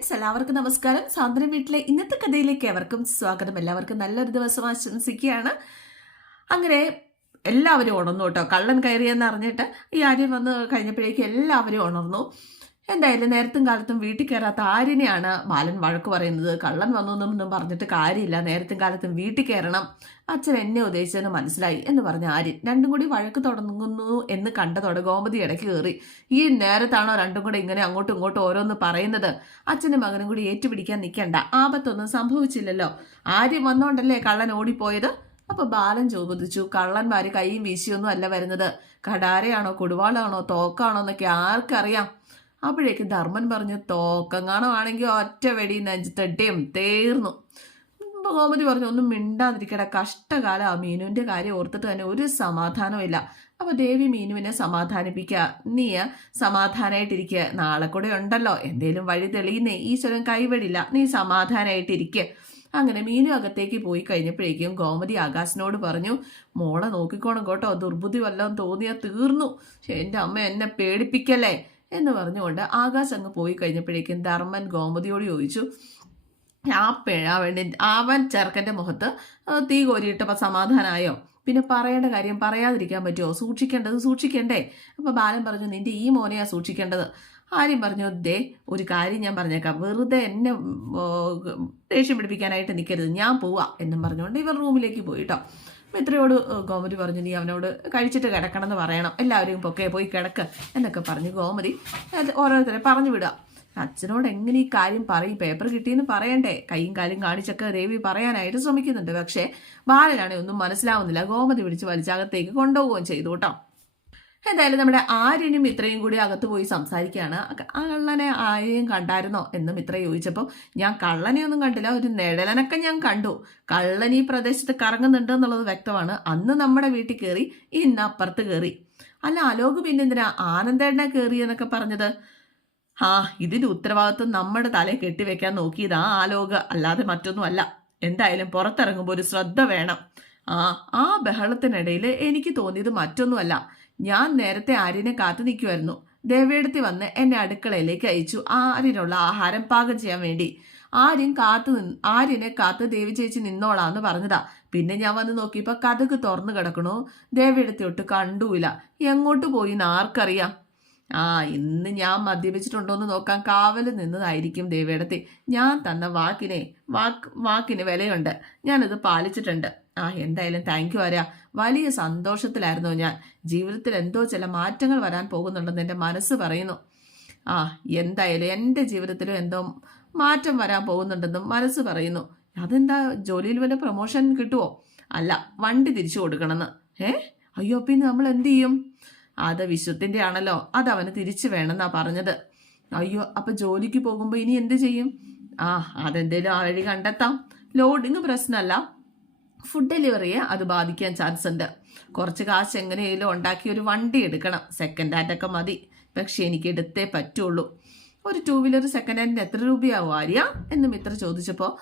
Friends എല്ലാവർക്കും നമസ്കാരം. സാന്ദ്രം വീട്ടിലെ ഇന്നത്തെ കഥയിലേക്ക് എവർക്കും സ്വാഗതം. എല്ലാവർക്കും നല്ലൊരു ദിവസം ആശംസിക്കുകയാണ്. അങ്ങനെ എല്ലാവരും ഉണർന്നു കേട്ടോ. കള്ളൻ കയറിയെന്ന് അറിഞ്ഞിട്ട് ഈ ആര്യം വന്ന് കഴിഞ്ഞപ്പോഴേക്കും എല്ലാവരും ഉണർന്നു. എന്തായാലും നേരത്തും കാലത്തും വീട്ടിൽ കയറാത്ത ആര്യനെയാണ് ബാലൻ വഴക്ക് പറയുന്നത്. കള്ളൻ വന്നു എന്നൊന്നും പറഞ്ഞിട്ട് കാര്യമില്ല. നേരത്തും കാലത്തും വീട്ടിൽ കയറണം അച്ഛൻ എന്നെ ഉദ്ദേശിച്ചെന്ന് മനസ്സിലായി എന്ന് പറഞ്ഞ ആര്യൻ രണ്ടും കൂടി വഴക്ക് തുടങ്ങുന്നു എന്ന് കണ്ടതോടെ ഗോമതി ഇടയ്ക്ക് കയറി. ഈ നേരത്താണോ രണ്ടും കൂടി ഇങ്ങനെ അങ്ങോട്ടും ഇങ്ങോട്ടും ഓരോന്ന് പറയുന്നത്? അച്ഛനും മകനും കൂടി ഏറ്റുപിടിക്കാൻ നിൽക്കണ്ട. ആപത്തൊന്നും സംഭവിച്ചില്ലല്ലോ. ആര്യം വന്നോണ്ടല്ലേ കള്ളൻ ഓടിപ്പോയത്? അപ്പൊ ബാലൻ ചോദിച്ചു. കള്ളന്മാര് കൈയും വീശിയൊന്നും അല്ല വരുന്നത്. കടാരയാണോ കൊടുവാളാണോ തോക്കാണോ എന്നൊക്കെ ആർക്കറിയാം. അപ്പോഴേക്ക് ധർമ്മൻ പറഞ്ഞു തോക്കം കാണുവാണെങ്കിൽ ഒറ്റ വെടി നെഞ്ചത്തെട്ടിയും തീർന്നു. ഗോമതി പറഞ്ഞു ഒന്നും മിണ്ടാതിരിക്കട കഷ്ടകാലം. ആ മീനുവിന്റെ കാര്യം ഓർത്തിട്ട് തന്നെ ഒരു സമാധാനവും ഇല്ല അപ്പൊ ദേവി മീനുവിനെ സമാധാനിപ്പിക്കുക നീ സമാധാനമായിട്ടിരിക്കുക നാളെ കൂടെ ഉണ്ടല്ലോ എന്തേലും വഴി തെളിയുന്നേ ഈശ്വരൻ കൈവിടില്ല നീ സമാധാനമായിട്ടിരിക്കുക അങ്ങനെ മീനു അകത്തേക്ക് പോയി കഴിഞ്ഞപ്പോഴേക്കും ഗോമതി ആകാശിനോട് പറഞ്ഞു മോളെ നോക്കിക്കോണം കേട്ടോ ദുർബുദ്ധി വല്ലതും തോന്നിയാൽ തീർന്നു. എന്റെ അമ്മ എന്നെ പേടിപ്പിക്കല്ലേ എന്ന് പറഞ്ഞുകൊണ്ട് ആകാശ് അങ്ങ് പോയി കഴിഞ്ഞപ്പോഴേക്കും ധർമ്മൻ ഗോമതിയോട് ചോദിച്ചു ആ പിഴ അവൻ ചെറുക്കന്റെ മുഖത്ത് തീ കോരിയിട്ടപ്പോൾ സമാധാനമായോ പിന്നെ പറയേണ്ട കാര്യം പറയാതിരിക്കാൻ പറ്റുമോ? സൂക്ഷിക്കേണ്ടത് സൂക്ഷിക്കണ്ടേ? അപ്പോൾ ബാലൻ പറഞ്ഞു നിന്റെ ഈ മോനെയാ സൂക്ഷിക്കേണ്ടത്. ആര്യം പറഞ്ഞു ദേ ഒരു കാര്യം ഞാൻ പറഞ്ഞേക്കാം. വെറുതെ എന്നെ ദേഷ്യം പിടിപ്പിക്കാനായിട്ട് നിൽക്കരുത്. ഞാൻ പോവാം എന്നും പറഞ്ഞുകൊണ്ട് ഇവർ റൂമിലേക്ക് പോയി കേട്ടോ. മിത്രയോട് ഗോമതി പറഞ്ഞു നീ അവനോട് കഴിച്ചിട്ട് കിടക്കണം എന്ന് പറയണം. എല്ലാവരെയും പൊക്കെ പോയി കിടക്ക് എന്നൊക്കെ പറഞ്ഞു ഗോമതി. ഓരോരുത്തരെ പറഞ്ഞു വിടുക. അച്ഛനോട് എങ്ങനെ ഈ കാര്യം പറയും? പേപ്പർ കിട്ടിയെന്ന് പറയണ്ടേ? കൈയും കാലും കാണിച്ചൊക്കെ രവി പറയാനായിട്ട് ശ്രമിക്കുന്നുണ്ട്. പക്ഷേ ബാലനാണെ ഒന്നും മനസ്സിലാവുന്നില്ല. ഗോമതി പിടിച്ച് വലിച്ചകത്തേക്ക് കൊണ്ടുപോവുകയും ചെയ്തു കേട്ടോ. എന്തായാലും നമ്മുടെ ആര്യനും ഇത്രയും കൂടി അകത്ത് പോയി സംസാരിക്കുകയാണ്. ആ കള്ളനെ ആരെയും കണ്ടായിരുന്നോ എന്ന് മിത്ര ചോദിച്ചപ്പോൾ ഞാൻ കള്ളനെ ഒന്നും കണ്ടില്ല ഒരു നിഴലനൊക്കെ ഞാൻ കണ്ടു. കള്ളൻ ഈ പ്രദേശത്ത് കറങ്ങുന്നുണ്ട് എന്നുള്ളത് വ്യക്തമാണ്. അന്ന് നമ്മുടെ വീട്ടിൽ കയറി ഇന്ന് അപ്പുറത്ത് കയറി. അല്ല അലോക് പിന്നെ എന്തിനാ ആനന്ദേണ്ണ കയറി എന്നൊക്കെ പറഞ്ഞത്? ആ ഇതിന്റെ ഉത്തരവാദിത്വം നമ്മുടെ തലയിൽ കെട്ടിവെക്കാൻ നോക്കിയതാ ആലോക. അല്ലാതെ മറ്റൊന്നുമല്ല. എന്തായാലും പുറത്തിറങ്ങുമ്പോൾ ഒരു ശ്രദ്ധ വേണം. ആ ആ ബഹളത്തിനിടയിൽ എനിക്ക് തോന്നിയത് മറ്റൊന്നുമല്ല. ഞാൻ നേരത്തെ ആര്യനെ കാത്തു നിൽക്കുമായിരുന്നു ദേവയെടുത്തി വന്ന് എന്നെ അടുക്കളയിലേക്ക് അയച്ചു. ആര്യനുള്ള ആഹാരം പാകം ചെയ്യാൻ വേണ്ടി. ആര്യൻ കാത്തു നിന്ന് ആര്യനെ കാത്ത് ദേവി ചേച്ചി നിന്നോളാന്ന് പറഞ്ഞതാ. പിന്നെ ഞാൻ വന്ന് നോക്കിയപ്പോൾ കഥക് തുറന്നു കിടക്കണു. ദേവിയെടുത്തി ഒട്ട് കണ്ടുമില്ല എങ്ങോട്ട് പോയി എന്ന് ആർക്കറിയാം? ആ ഇന്ന് ഞാൻ മദ്യപിച്ചിട്ടുണ്ടോ എന്ന് നോക്കാൻ കാവൽ നിന്നതായിരിക്കും ദേവിയടത്തി. ഞാൻ തന്ന വാക്കിനെ വാക്ക് വാക്കിന് വിലയുണ്ട്. ഞാനത് പാലിച്ചിട്ടുണ്ട്. ആ എന്തായാലും താങ്ക് യു ആര്യ. വലിയ സന്തോഷത്തിലായിരുന്നു ഞാൻ. ജീവിതത്തിൽ എന്തോ ചില മാറ്റങ്ങൾ വരാൻ പോകുന്നുണ്ടെന്ന് എന്റെ മനസ്സ് പറയുന്നു. ആ എന്തായാലും എന്റെ ജീവിതത്തിലും എന്തോ മാറ്റം വരാൻ പോകുന്നുണ്ടെന്നും മനസ്സ് പറയുന്നു. അതെന്താ ജോലിയിൽ വല്ല പ്രൊമോഷൻ കിട്ടുമോ അല്ല വണ്ടി തിരിച്ചു കൊടുക്കണമെന്ന്. ഏ? അയ്യോ പിന്നെ നമ്മൾ എന്ത് ചെയ്യും? അത് വിശ്വത്തിന്റെ ആണല്ലോ അത് അവന് തിരിച്ചു വേണമെന്നാ പറഞ്ഞത്. അയ്യോ അപ്പൊ ജോലിക്ക് പോകുമ്പോൾ ഇനി എന്ത് ചെയ്യും? ആ അതെന്തേലും ആ വഴി കണ്ടെത്താം. ലോഡിങ് പ്രശ്നമല്ല. ഫുഡ് ഡെലിവറിയെ അത് ബാധിക്കാൻ ചാൻസ് ഉണ്ട്. കുറച്ച് കാശ് എങ്ങനെയെങ്കിലും ഉണ്ടാക്കി ഒരു വണ്ടി എടുക്കണം. സെക്കൻഡ് ഹാൻഡൊക്കെ മതി. പക്ഷെ എനിക്ക് എടുത്തേ പറ്റുള്ളൂ. ഒരു ടൂ വീലർ സെക്കൻഡ് ഹാൻഡിന് എത്ര രൂപയാവും ആര്യ? എന്ന് മിത്ര ചോദിച്ചപ്പോൾ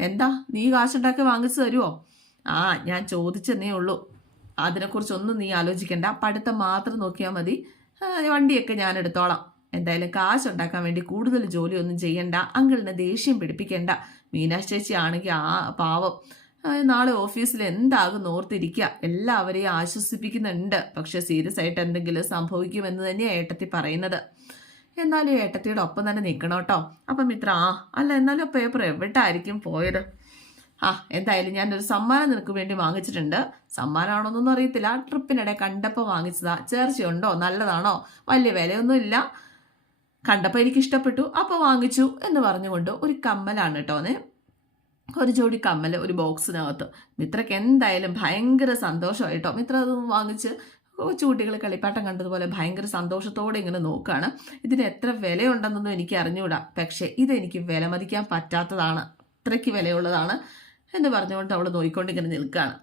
എന്താ നീ കാശുണ്ടാക്കി വാങ്ങിച്ചു തരുമോ ആ ഞാൻ ചോദിച്ചെന്നേ ഉള്ളൂ. അതിനെക്കുറിച്ചൊന്നും നീ ആലോചിക്കണ്ട. പഠിത്തം മാത്രം നോക്കിയാൽ മതി. വണ്ടിയൊക്കെ ഞാൻ എടുത്തോളാം. എന്തായാലും കാശുണ്ടാക്കാൻ വേണ്ടി കൂടുതൽ ജോലിയൊന്നും ചെയ്യണ്ട. അങ്കിളിനെ ദേഷ്യം പിടിപ്പിക്കണ്ട. മീനാശേഷി ആണെങ്കിൽ ആ പാവം. നാളെ ഓഫീസിൽ എന്താകും ഓർത്തിരിക്കുക. എല്ലാവരെയും ആശ്വസിപ്പിക്കുന്നുണ്ട്. പക്ഷെ സീരിയസ് ആയിട്ട് എന്തെങ്കിലും സംഭവിക്കുമെന്ന് തന്നെയാണ് ഏട്ടത്തി പറയുന്നത്. എന്നാലും ഏട്ടത്തിയുടെ ഒപ്പം തന്നെ നിൽക്കണം കേട്ടോ. അപ്പം മിത്ര ആ അല്ല എന്നാലും പേപ്പർ എവിടായിരിക്കും പോയത്? ആ എന്തായാലും ഞാനൊരു സമ്മാനം നിനക്ക് വേണ്ടി വാങ്ങിച്ചിട്ടുണ്ട്. സമ്മാനമാണോന്നൊന്നും അറിയത്തില്ല. ട്രിപ്പിനിടെ കണ്ടപ്പോൾ വാങ്ങിച്ചതാ. ചേർച്ചയുണ്ടോ നല്ലതാണോ? വലിയ വിലയൊന്നുമില്ല. കണ്ടപ്പോൾ എനിക്ക് ഇഷ്ടപ്പെട്ടു അപ്പോൾ വാങ്ങിച്ചു എന്ന് പറഞ്ഞുകൊണ്ട് ഒരു കമ്മലാണ് കേട്ടോനെ ഒരു ജോഡി കമ്മൽ ഒരു ബോക്സിനകത്ത് മിത്രയ്ക്ക് എന്തായാലും ഭയങ്കര സന്തോഷമായിട്ടോ മിത്ര അത് വാങ്ങിച്ച് കൊച്ചുകുട്ടികൾ കളിപ്പാട്ടം കണ്ടതുപോലെ ഭയങ്കര സന്തോഷത്തോടെ ഇങ്ങനെ നോക്കുകയാണ് ഇതിന് എത്ര വിലയുണ്ടെന്നൊന്നും എനിക്ക് അറിഞ്ഞുകൂടാ പക്ഷേ ഇതെനിക്ക് വിലമതിക്കാൻ പറ്റാത്തതാണ്. അത്രയ്ക്ക് വിലയുള്ളതാണ് എന്ന് പറഞ്ഞുകൊണ്ട് അവൾ നോയിക്കൊണ്ടിങ്ങനെ നിൽക്കുകയാണ്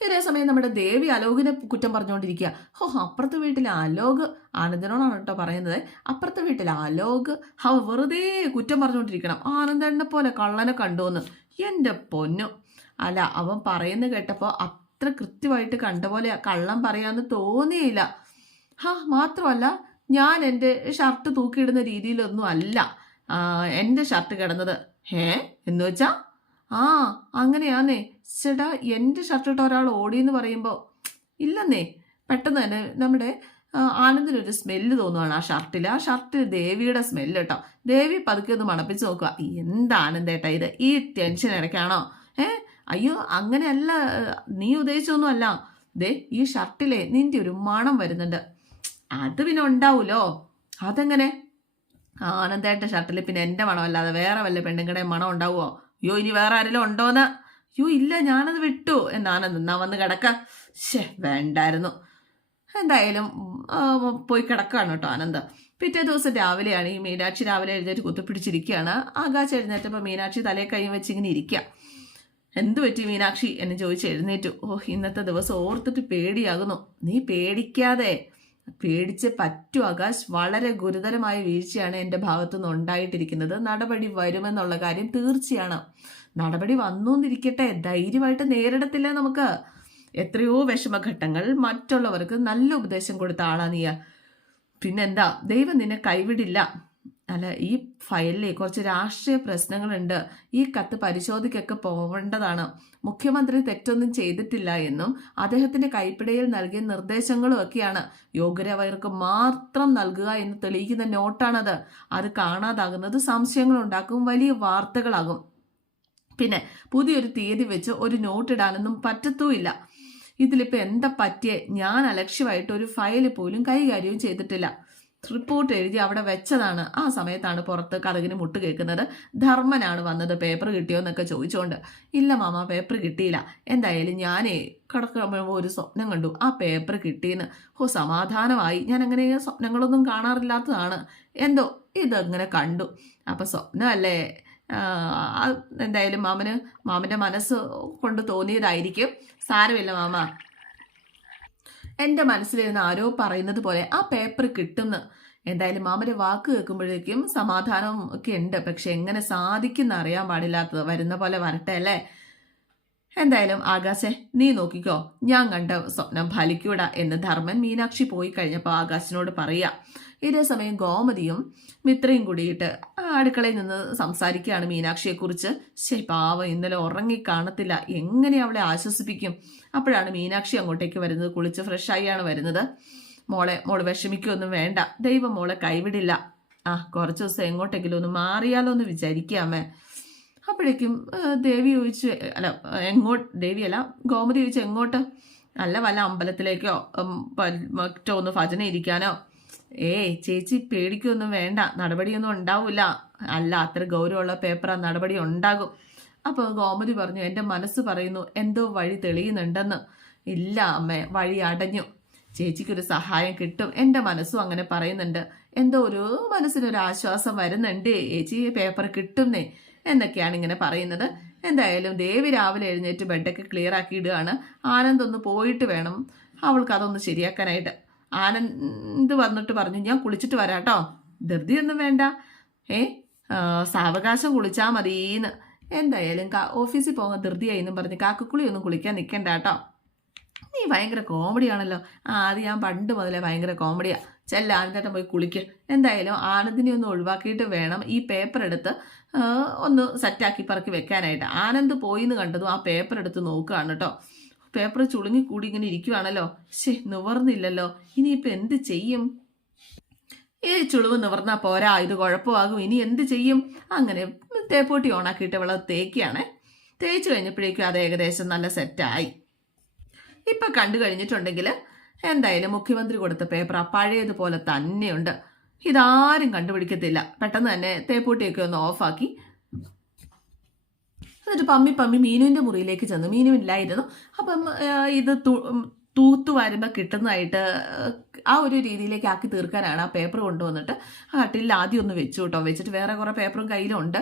ഇതേ സമയം നമ്മുടെ ദേവി അലോകിനെ കുറ്റം പറഞ്ഞുകൊണ്ടിരിക്കുക. ഹോ അപ്പുറത്തെ വീട്ടിലെ അലോക് ആനന്ദനോടാണ് കേട്ടോ പറയുന്നത്. അപ്പുറത്തെ വീട്ടിലെ അലോക് ഹവ വെറുതെ കുറ്റം പറഞ്ഞുകൊണ്ടിരിക്കണം. ആനന്ദനെ പോലെ കള്ളനെ കണ്ടുവന്ന്. എന്റെ പൊന്നു. അല്ല അവൻ പറയുന്നത് കേട്ടപ്പോൾ അത്ര കൃത്യമായിട്ട് കണ്ട പോലെ കള്ളം പറയാമെന്ന് തോന്നിയില്ല. ഹാ മാത്രമല്ല ഞാൻ എന്റെ ഷർട്ട് തൂക്കിയിടുന്ന രീതിയിലൊന്നും അല്ല എന്റെ ഷർട്ട് കിടന്നത്. ഏ എന്ന് വെച്ചാ? ആ അങ്ങനെയാന്നേ. ചേട്ടാ എന്റെ ഷർട്ട് ഇട്ട ഒരാൾ ഓടിയെന്ന് പറയുമ്പോൾ ഇല്ലെന്നേ. പെട്ടെന്ന് തന്നെ നമ്മുടെ ആനന്ദിനൊരു സ്മെല്ല് തോന്നുവാണ് ആ ഷർട്ടിൽ ആ ഷർട്ടിൽ ദേവിയുടെ സ്മെല്ല് കേട്ടോ. ദേവി പതുക്കെ ഒന്ന് മണപ്പിച്ച് നോക്കുക എന്താ ആനന്ദേട്ടാ ഇത്? ഈ ടെൻഷൻ ഇടയ്ക്കാണോ ഏ അയ്യോ അങ്ങനെയല്ല നീ ഉദ്ദേശിച്ചൊന്നുമല്ല. ദേ ഈ ഷർട്ടിലെ നിന്റെ ഒരു മണം വരുന്നുണ്ട്. അത് പിന്നെ ഉണ്ടാവൂലോ? അതെങ്ങനെ? ആനന്ദേട്ട ഷർട്ടിൽ പിന്നെ എന്റെ മണമല്ലാതെ വേറെ വല്ല പെണ്ണുങ്ങളുടെ മണം ഉണ്ടാവുമോ അയ്യോ ഇനി വേറെ ആരെങ്കിലും ഉണ്ടോന്ന്? അയ്യോ ഇല്ല ഞാനത് വിട്ടു. എന്നാണ് നിന്നാ വന്ന് കിടക്ക. ശേ വേണ്ടായിരുന്നു. എന്തായാലും പോയി കിടക്കുകയാണ് കേട്ടോ ആനന്ദ്. പിറ്റേ ദിവസം രാവിലെയാണ് ഈ മീനാക്ഷി രാവിലെ എഴുന്നേറ്റ് കുത്തിപ്പിടിച്ചിരിക്കുകയാണ്. ആകാശം എഴുന്നേറ്റപ്പോൾ മീനാക്ഷി തലേ കൈ വെച്ച് ഇങ്ങനെ ഇരിക്കുക എന്തു പറ്റി മീനാക്ഷി? എന്ന് ചോദിച്ച് എഴുന്നേറ്റു. ഓഹ് ഇന്നത്തെ ദിവസം ഓർത്തിട്ട് പേടിയാകുന്നു. നീ പേടിക്കാതെ. പേടിച്ച് പറ്റൂ ആകാശ്. വളരെ ഗുരുതരമായ വീഴ്ചയാണ് എന്റെ ഭാഗത്തുനിന്ന് ഉണ്ടായിട്ടിരിക്കുന്നത്. നടപടി വരുമെന്നുള്ള കാര്യം തീർച്ചയാണ്. നടപടി വന്നു എന്നിരിക്കട്ടെ ധൈര്യമായിട്ട് നേരിടത്തില്ല നമുക്ക്. എത്രയോ വിഷമഘട്ടങ്ങൾ. മറ്റുള്ളവർക്ക് നല്ല ഉപദേശം കൊടുത്ത ആളാ നീയ. പിന്നെന്താ? ദൈവം നിന്നെ കൈവിടില്ല. അല്ല ഈ ഫയലിൽ കുറച്ച് രാഷ്ട്രീയ പ്രശ്നങ്ങളുണ്ട്. ഈ കത്ത് പരിശോധിക്കൊക്കെ പോവേണ്ടതാണ് മുഖ്യമന്ത്രി തെറ്റൊന്നും ചെയ്തിട്ടില്ല എന്നും അദ്ദേഹത്തിന്റെ കൈപ്പിടയിൽ നൽകിയ നിർദ്ദേശങ്ങളും ഒക്കെയാണ്. യോഗ്യരായവർക്ക് മാത്രം നൽകുക എന്ന് തെളിയിക്കുന്ന നോട്ടാണത്. അത് കാണാതാകുന്നത് സംശയങ്ങൾ ഉണ്ടാക്കും വലിയ വാർത്തകളാകും. പിന്നെ പുതിയൊരു തീയതി വെച്ച് ഒരു നോട്ട് ഇടാനൊന്നും പറ്റത്തുമില്ല. ഇതിലിപ്പോൾ എന്താ പറ്റിയേ? ഞാൻ അലക്ഷ്യമായിട്ട് ഒരു ഫയൽ പോലും കൈകാര്യവും ചെയ്തിട്ടില്ല. റിപ്പോർട്ട് എഴുതി അവിടെ വെച്ചതാണ്. ആ സമയത്താണ് പുറത്ത് കഥകിന് മുട്ട് കേൾക്കുന്നത്. ധർമ്മനാണ് വന്നത്. പേപ്പർ കിട്ടിയോ എന്നൊക്കെ ചോദിച്ചുകൊണ്ട് ഇല്ല മാമ പേപ്പർ കിട്ടിയില്ല. എന്തായാലും ഞാനേ കിടക്കുമ്പോൾ ഒരു സ്വപ്നം കണ്ടു. ആ പേപ്പർ കിട്ടിയെന്ന്. ഓ സമാധാനമായി. ഞാൻ അങ്ങനെ സ്വപ്നങ്ങളൊന്നും കാണാറില്ലാത്തതാണ്. എന്തോ ഇതങ്ങനെ കണ്ടു. അപ്പം സ്വപ്നമല്ലേ? എന്തായാലും മാമന് മാമന്റെ മനസ്സ് കൊണ്ട് തോന്നിയതായിരിക്കും. സാരമില്ല മാമ. എന്റെ മനസ്സിലിരുന്ന് ആരോ പറയുന്നത് പോലെ ആ പേപ്പർ കിട്ടുന്നു. എന്തായാലും മാമന്റെ വാക്ക് കേൾക്കുമ്പോഴേക്കും സമാധാനം ഒക്കെ ഉണ്ട്. പക്ഷെ എങ്ങനെ സാധിക്കുന്ന അറിയാൻ പാടില്ലാത്തത്. വരുന്ന പോലെ വരട്ടെ അല്ലേ? എന്തായാലും ആകാശെ നീ നോക്കിക്കോ. ഞാൻ കണ്ട സ്വപ്നം ഫലിക്കൂടാ എന്ന് ധർമ്മൻ മീനാക്ഷി പോയി കഴിഞ്ഞപ്പോൾ ആകാശിനോട് പറയുക ഇതേ സമയം ഗോമതിയും മിത്രയും കൂടിയിട്ട് അടുക്കളയിൽ നിന്ന് സംസാരിക്കുകയാണ് മീനാക്ഷിയെക്കുറിച്ച്. ശരി പാവം ഇന്നലെ ഉറങ്ങി കാണത്തില്ല. എങ്ങനെ അവളെ ആശ്വസിപ്പിക്കും? അപ്പോഴാണ് മീനാക്ഷി അങ്ങോട്ടേക്ക് വരുന്നത്. കുളിച്ച് ഫ്രഷായിയാണ് വരുന്നത്. മോളെ മോൾ വിഷമിക്കൊന്നും വേണ്ട. ദൈവം മോളെ കൈവിടില്ല. ആ കുറച്ച് ദിവസം എങ്ങോട്ടെങ്കിലും ഒന്ന് മാറിയാലോ എന്ന് വിചാരിക്കാമേ അപ്പോഴേക്കും ആ, ദേവി ചോദിച്ചു അല്ല എങ്ങോട്ട് ദേവിയല്ല ഗോമതി ചോദിച്ചു എങ്ങോട്ട്? അല്ല വല്ല അമ്പലത്തിലേക്കോ മറ്റോ ഒന്ന് ഭജന ഇരിക്കാനോ? ഏയ് ചേച്ചി പേടിക്കൊന്നും വേണ്ട നടപടിയൊന്നും ഉണ്ടാവില്ല അല്ല അത്ര ഗൗരവമുള്ള പേപ്പറാ നടപടി ഉണ്ടാകും. അപ്പോൾ ഗോമതി പറഞ്ഞു എന്റെ മനസ്സ് പറയുന്നു എന്തോ വഴി തെളിയുന്നുണ്ടെന്ന്. ഇല്ല അമ്മേ വഴി അടഞ്ഞു. ചേച്ചിക്കൊരു സഹായം കിട്ടും എന്റെ മനസ്സും അങ്ങനെ പറയുന്നുണ്ട്. എന്തോ ഒരു മനസ്സിനൊരു ആശ്വാസം വരുന്നുണ്ട്. ചേച്ചി പേപ്പർ കിട്ടുന്നേ. എന്നൊക്കെയാണ് ഇങ്ങനെ പറയുന്നത്. എന്തായാലും ദേവി രാവിലെ എഴുന്നേറ്റ് ബെഡൊക്കെ ക്ലിയർ ആക്കി ഇടുകയാണ്. ആനന്ദ് ഒന്ന് പോയിട്ട് വേണം അവൾക്ക് അതൊന്ന് ശരിയാക്കാനായിട്ട്. ആനന്ദ് വന്നിട്ട് പറഞ്ഞു ഞാൻ കുളിച്ചിട്ട് വരാട്ടോ ധൃതിയൊന്നും വേണ്ട. ഏ സാവകാശം കുളിച്ചാൽ മതീന്ന്. എന്തായാലും കാ ഓഫീസിൽ പോകാൻ ധൃതിയായി എന്നും പറഞ്ഞ് കാക്കക്കുളി ഒന്നും കുളിക്കാൻ നിൽക്കണ്ട കേട്ടോ നീ ഭയങ്കര കോമഡിയാണല്ലോ ആ അത് ഞാൻ പണ്ട് മുതലേ ഭയങ്കര കോമഡിയാ ചെല്ല ആനന്ദേട്ടൻ പോയി കുളിക്ക്. എന്തായാലും ആനന്ദിനെ ഒന്ന് ഒഴിവാക്കിയിട്ട് വേണം ഈ പേപ്പർ എടുത്ത് ഒന്ന് സെറ്റാക്കി പറക്കി വെക്കാനായിട്ട്. ആനന്ദ് പോയി എന്ന് കണ്ടതും ആ പേപ്പർ എടുത്ത് നോക്കുകയാണ് കേട്ടോ. പേപ്പർ ചുളുങ്ങി കൂടി ഇങ്ങനെ ഇരിക്കുവാണല്ലോ. ശേ നിവർന്നില്ലല്ലോ. ഇനിയിപ്പോൾ എന്ത് ചെയ്യും? ഈ ചുളിവ് നിവർന്നാ പോരാ ഇത് കുഴപ്പമാകും. ഇനി എന്ത് ചെയ്യും? അങ്ങനെ തേപ്പൂട്ടി ഓണാക്കിയിട്ട് ഇവളെ തേക്കുകയാണേ. തേച്ച് കഴിഞ്ഞപ്പോഴേക്കും അത് ഏകദേശം നല്ല സെറ്റായി ഇപ്പം കണ്ടു കഴിഞ്ഞിട്ടുണ്ടെങ്കിൽ എന്തായാലും മുഖ്യമന്ത്രി കൊടുത്ത പേപ്പർ ആ പഴയതുപോലെ തന്നെയുണ്ട്. ഇതാരും കണ്ടുപിടിക്കത്തില്ല. പെട്ടെന്ന് തന്നെ തേപ്പൂട്ടിയൊക്കെ ഒന്ന് ഓഫാക്കി എന്നിട്ട് പമ്മി പമ്മി മീനുവിന്റെ മുറിയിലേക്ക് ചെന്നു. മീനു ഇല്ലായിരുന്നു. അപ്പം ഇത് തൂത്തു വരുമ്പോൾ കിട്ടുന്നതായിട്ട് ആ ഒരു രീതിയിലേക്ക് ആക്കി തീർക്കാനാണ് ആ പേപ്പർ കൊണ്ടുവന്നിട്ട് ആ കട്ടിലിൽ ആദ്യം ഒന്ന് വെച്ചു കേട്ടോ. വെച്ചിട്ട് വേറെ കുറേ പേപ്പറും കയ്യിലുണ്ട്.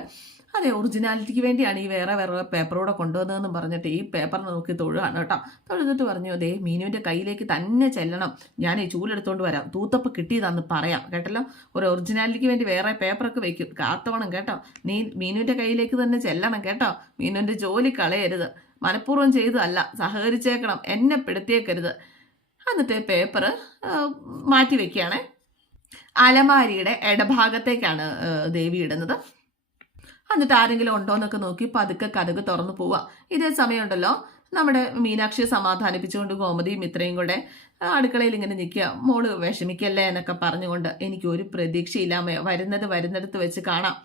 അതെ ഒറിജിനാലിറ്റിക്ക് വേണ്ടിയാണ് ഈ വേറെ വേറെ പേപ്പറൂടെ കൊണ്ടുവന്നതെന്ന് പറഞ്ഞിട്ട് ഈ പേപ്പർ നോക്കി തൊഴുകയാണ് കേട്ടോ. തൊഴുതിട്ട് പറഞ്ഞു അതേ മീനുവിന്റെ കയ്യിലേക്ക് തന്നെ ചെല്ലണം. ഞാൻ ഈ ചൂലെടുത്തോണ്ട് വരാം. തൂത്തപ്പ് കിട്ടിയതാന്ന് പറയാം. കേട്ടല്ലോ? ഒരു ഒറിജിനാലിറ്റിക്ക് വേണ്ടി വേറെ പേപ്പറൊക്കെ വെക്കും. കാത്തോണം കേട്ടോ. നീ മീനുവിന്റെ കയ്യിലേക്ക് തന്നെ ചെല്ലണം കേട്ടോ. മീനുവിന്റെ ജോലി കളയരുത്. മനഃപൂർവം ചെയ്തതല്ല. സഹകരിച്ചേക്കണം. എന്നെ പെടുത്തിയേക്കരുത്. എന്നിട്ട് പേപ്പർ മാറ്റി വെക്കുകയാണേ. അലമാരിയുടെ ഇടഭാഗത്തേക്കാണ് ദേവി ഇടുന്നത്. എന്നിട്ട് ആരെങ്കിലും ഉണ്ടോ എന്നൊക്കെ നോക്കി പതുക്കെ കഥക് തുറന്നു പോവാ. ഇതേ സമയമുണ്ടല്ലോ നമ്മുടെ മീനാക്ഷിയെ സമാധാനിപ്പിച്ചുകൊണ്ട് ഗോമതിയും ഇത്രയും കൂടെ അടുക്കളയിൽ ഇങ്ങനെ നിൽക്കുക. മോൾ വിഷമിക്കല്ലേ എന്നൊക്കെ പറഞ്ഞുകൊണ്ട് എനിക്ക് ഒരു പ്രതീക്ഷയില്ല മേ- വരുന്നത് വരുന്നിടത്ത് വെച്ച് കാണാം.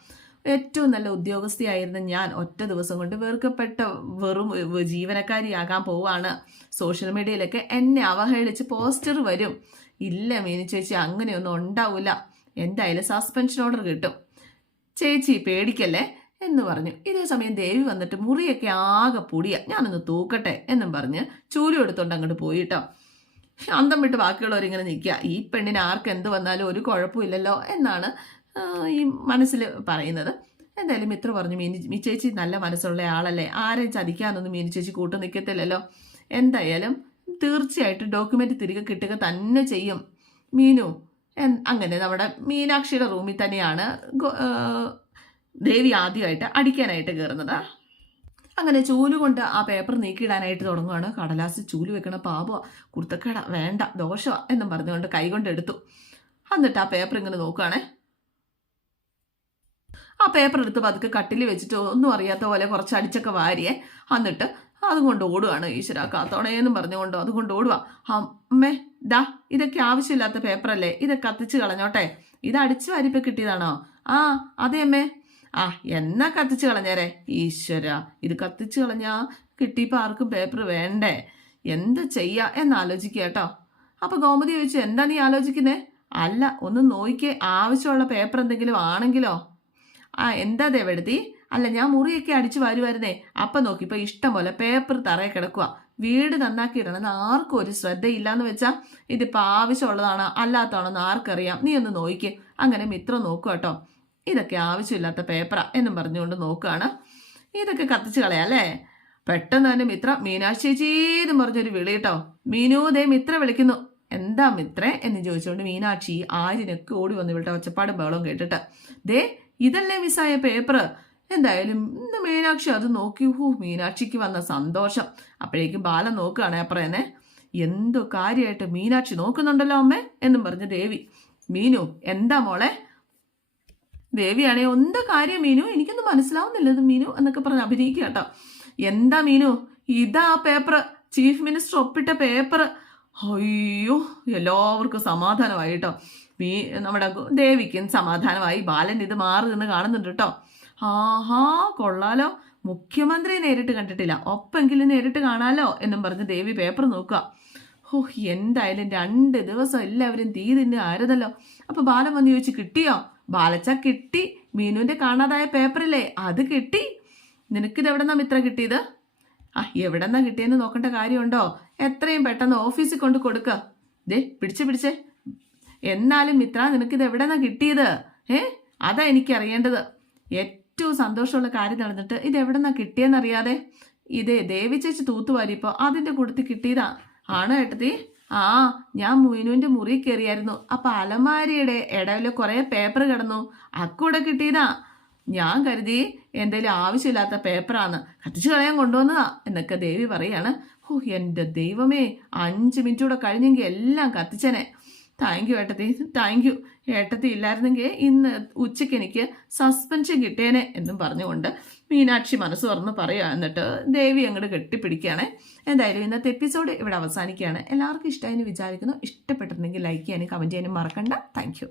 ഏറ്റവും നല്ല ഉദ്യോഗസ്ഥയായിരുന്ന ഞാൻ ഒറ്റ ദിവസം കൊണ്ട് വെറുക്കപ്പെട്ട വെറും ജീവനക്കാരിയാകാൻ പോവാണ്. സോഷ്യൽ മീഡിയയിലൊക്കെ എന്നെ അവഹേളിച്ച് പോസ്റ്റർ വരും. ഇല്ല മീനു ചേച്ചി അങ്ങനെയൊന്നും ഉണ്ടാവില്ല എന്തായാലും സസ്പെൻഷൻ ഓർഡർ കിട്ടും. ചേച്ചി പേടിക്കല്ലേ? എന്ന് പറഞ്ഞു. ഇതേ സമയം ദേവി വന്നിട്ട് മുറിയൊക്കെ ആകെ പൊടിയ. ഞാനൊന്ന് തൂക്കട്ടെ എന്നും പറഞ്ഞ് ചൂലി എടുത്തോണ്ട് അങ്ങോട്ട് പോയിട്ടോ. അന്തം വിട്ട് ബാക്കിയുള്ളവരിങ്ങനെ നിൽക്കുക ഈ പെണ്ണിന് ആർക്ക് എന്ത് വന്നാലും ഒരു കുഴപ്പമില്ലല്ലോ എന്നാണ് ഈ മനസ്സിൽ പറയുന്നത്. എന്തായാലും മിത്ര പറഞ്ഞു മീനി മീ ചേച്ചി നല്ല മനസ്സുള്ള ആളല്ലേ. ആരെയും ചതിക്കാനൊന്നും മീനി ചേച്ചി കൂട്ടു നിൽക്കത്തില്ലല്ലോ എന്തായാലും തീർച്ചയായിട്ടും ഡോക്യുമെന്റ് തിരികെ കിട്ടുക തന്നെ ചെയ്യും. മീനു അങ്ങനെ നമ്മുടെ മീനാക്ഷിയുടെ റൂമിൽ തന്നെയാണ് ദേവി ആദ്യമായിട്ട് അടിക്കാനായിട്ട് കയറുന്നത്. അങ്ങനെ ചൂൽ കൊണ്ട് ആ പേപ്പർ നീക്കിയിടാനായിട്ട് തുടങ്ങുകയാണ് കടലാസ് ചൂൽ വെക്കണ പാപ കുർത്തക്കട വേണ്ട ദോഷ എന്നും പറഞ്ഞുകൊണ്ട് കൈകൊണ്ട് എടുത്തു. എന്നിട്ട് ആ പേപ്പർ ഇങ്ങനെ നോക്കുകയാണേ ആ പേപ്പർ എടുത്ത് പതുക്കെ കട്ടിൽ വെച്ചിട്ട് ഒന്നും അറിയാത്ത പോലെ കുറച്ച് അടിച്ചൊക്കെ വാരിയേ. എന്നിട്ട് അതും കൊണ്ട് ഓടുകയാണ് ഈശ്വര. കാത്തോണേന്നും പറഞ്ഞുകൊണ്ട് അതുകൊണ്ട് ഓടുക അമ്മേ ദാ ഇതൊക്കെ ആവശ്യമില്ലാത്ത പേപ്പറല്ലേ? ഇതൊക്കെ കത്തിച്ച് കളഞ്ഞോട്ടെ. ഇത് അടിച്ചു വാരിപ്പ് കിട്ടിയതാണോ? ആ അതെ അമ്മേ. ആ എന്നാ കത്തിച്ച് കളഞ്ഞേരെ? ഈശ്വര ഇത് കത്തിച്ച് കളഞ്ഞാ കിട്ടിയപ്പോൾ ആർക്കും പേപ്പർ വേണ്ടേ? എന്ത് ചെയ്യാ എന്നാലോചിക്കുക കേട്ടോ. അപ്പൊ ഗോമതി ചോദിച്ചു എന്താ നീ ആലോചിക്കുന്നേ? അല്ല ഒന്ന് നോക്കിക്കേ ആവശ്യമുള്ള പേപ്പർ എന്തെങ്കിലും ആണെങ്കിലോ? ആ എന്താ ദേവെടുത്തി അല്ല ഞാൻ മുറിയൊക്കെ അടിച്ചു വരുമായിരുന്നേ അപ്പം നോക്കിയപ്പോൾ ഇഷ്ടം പോലെ പേപ്പർ തറയെ കിടക്കുക വീട് നന്നാക്കിയിടണമെന്ന് ആർക്കും ഒരു ശ്രദ്ധയില്ലാന്ന് വെച്ചാൽ ഇതിപ്പോൾ ആവശ്യമുള്ളതാണോ അല്ലാത്തതാണോന്ന് ആർക്കറിയാം. നീ ഒന്ന് നോക്കിക്കേ അങ്ങനെ മിത്രം നോക്കുക കേട്ടോ. ഇതൊക്കെ ആവശ്യമില്ലാത്ത പേപ്പറാ എന്നും പറഞ്ഞുകൊണ്ട് നോക്കുകയാണ് ഇതൊക്കെ കത്തിച്ച് കളയാം അല്ലേ? പെട്ടെന്ന് തന്നെ മിത്ര മീനാക്ഷി ചേച്ചി എന്ന് പറഞ്ഞൊരു വിളി കേട്ടോ. മീനു ദേ മിത്ര വിളിക്കുന്നു. എന്താ മിത്രേ എന്ന് ചോദിച്ചുകൊണ്ട് മീനാക്ഷി ആര്യനൊക്കെ ഓടി വന്നു വിളിട്ട ഒച്ചപ്പാടും ബഹളവും കേട്ടിട്ട്. ദേ ഇതല്ലേ മിസ്സായ പേപ്പർ എന്തായാലും ഇന്ന് മീനാക്ഷി അത് നോക്കി ഹൂ മീനാക്ഷിക്ക് വന്ന സന്തോഷം. അപ്പോഴേക്കും ബാല നോക്കുകയാണ് അപ്പറേനെ എന്തോ കാര്യമായിട്ട് മീനാക്ഷി നോക്കുന്നുണ്ടല്ലോ അമ്മേ എന്നും പറഞ്ഞ് ദേവി മീനു എന്താ മോളെ? ദേവിയാണേ എന്താ കാര്യം മീനു? എനിക്കൊന്നും മനസ്സിലാവുന്നില്ല ഇത് മീനു എന്നൊക്കെ പറഞ്ഞ് അഭിനയിക്കുക കേട്ടോ. എന്താ മീനു? ഇതാ പേപ്പർ ചീഫ് മിനിസ്റ്റർ ഒപ്പിട്ട പേപ്പർ അയ്യോ എല്ലാവർക്കും സമാധാനമായി കേട്ടോ. മീ നമ്മുടെ ദേവിക്കും സമാധാനമായി. ബാലൻ ഇത് മാറി നിന്ന് കാണുന്നുണ്ട് കേട്ടോ. ആഹാ കൊള്ളാലോ. മുഖ്യമന്ത്രി നേരിട്ട് കണ്ടിട്ടില്ല. ഒപ്പെങ്കിലും നേരിട്ട് കാണാലോ എന്നും പറഞ്ഞ് ദേവി പേപ്പർ നോക്കുക. ഓ എന്തായാലും രണ്ട് ദിവസം എല്ലാവരും തീ തിന്ന് ആരുതല്ലോ അപ്പൊ ബാലൻ വന്ന് ചോദിച്ചു കിട്ടിയോ? ബാലച്ച കിട്ടി. മീനുവിന്റെ കാണാതായ പേപ്പറില്ലേ അത് കിട്ടി. നിനക്കിത് എവിടെന്നാ മിത്ര കിട്ടിയത്? ആ എവിടെന്നാ കിട്ടിയെന്ന് നോക്കേണ്ട കാര്യമുണ്ടോ? എത്രയും പെട്ടെന്ന് ഓഫീസിൽ കൊണ്ട് കൊടുക്ക. ദേ പിടിച്ച് പിടിച്ചേ. എന്നാലും മിത്ര നിനക്കിത് എവിടെന്നാ കിട്ടിയത്? ഏ അതാ എനിക്ക് അറിയേണ്ടത് ഏറ്റവും സന്തോഷമുള്ള കാര്യം നടന്നിട്ട് ഇത് എവിടെ നിന്നാണ് കിട്ടിയെന്നറിയാതെ? ഇതേ ദേവി ചേച്ചി തൂത്തുവാരിയപ്പോ അതിന്റെ കൂട്ടത്തിൽ കിട്ടിയതാ. ആണ് ഏട്ടത്തി? ആ ഞാൻ മുയിനുവിന്റെ മുറി കയറിയായിരുന്നു. അപ്പൊ അലമാരിയുടെ ഇടയിൽ കുറെ പേപ്പർ കിടന്നു. അക്കൂടെ കിട്ടിയതാ. ഞാൻ കരുതി എന്തേലും ആവശ്യമില്ലാത്ത പേപ്പറാണ് കത്തിച്ചു കളയാൻ കൊണ്ടുവന്നതാ എന്നൊക്കെ ദേവി പറയാണ്. ഓ എന്റെ ദൈവമേ അഞ്ച് മിനിറ്റ് കൂടെ കഴിഞ്ഞെങ്കിൽ എല്ലാം കത്തിച്ചനെ. താങ്ക് യു ഏട്ടത്തി. താങ്ക് യു ഏട്ടത്തി ഇല്ലായിരുന്നെങ്കിൽ ഇന്ന് ഉച്ചയ്ക്ക് എനിക്ക് സസ്പെൻഷൻ കിട്ടിയേനെ എന്നും പറഞ്ഞുകൊണ്ട് മീനാക്ഷി മനസ്സ് തുറന്ന് പറയുക എന്നിട്ട് ദേവി അങ്ങോട്ട് കെട്ടിപ്പിടിക്കുകയാണ് എന്തായാലും ഇന്നത്തെ എപ്പിസോഡ് ഇവിടെ അവസാനിക്കുകയാണ്. എല്ലാവർക്കും ഇഷ്ടമായി വിചാരിക്കുന്നു. ഇഷ്ടപ്പെട്ടിട്ടുണ്ടെങ്കിൽ ലൈക്ക് ചെയ്യാനും കമന്റ് ചെയ്യാനും മറക്കണ്ട. താങ്ക്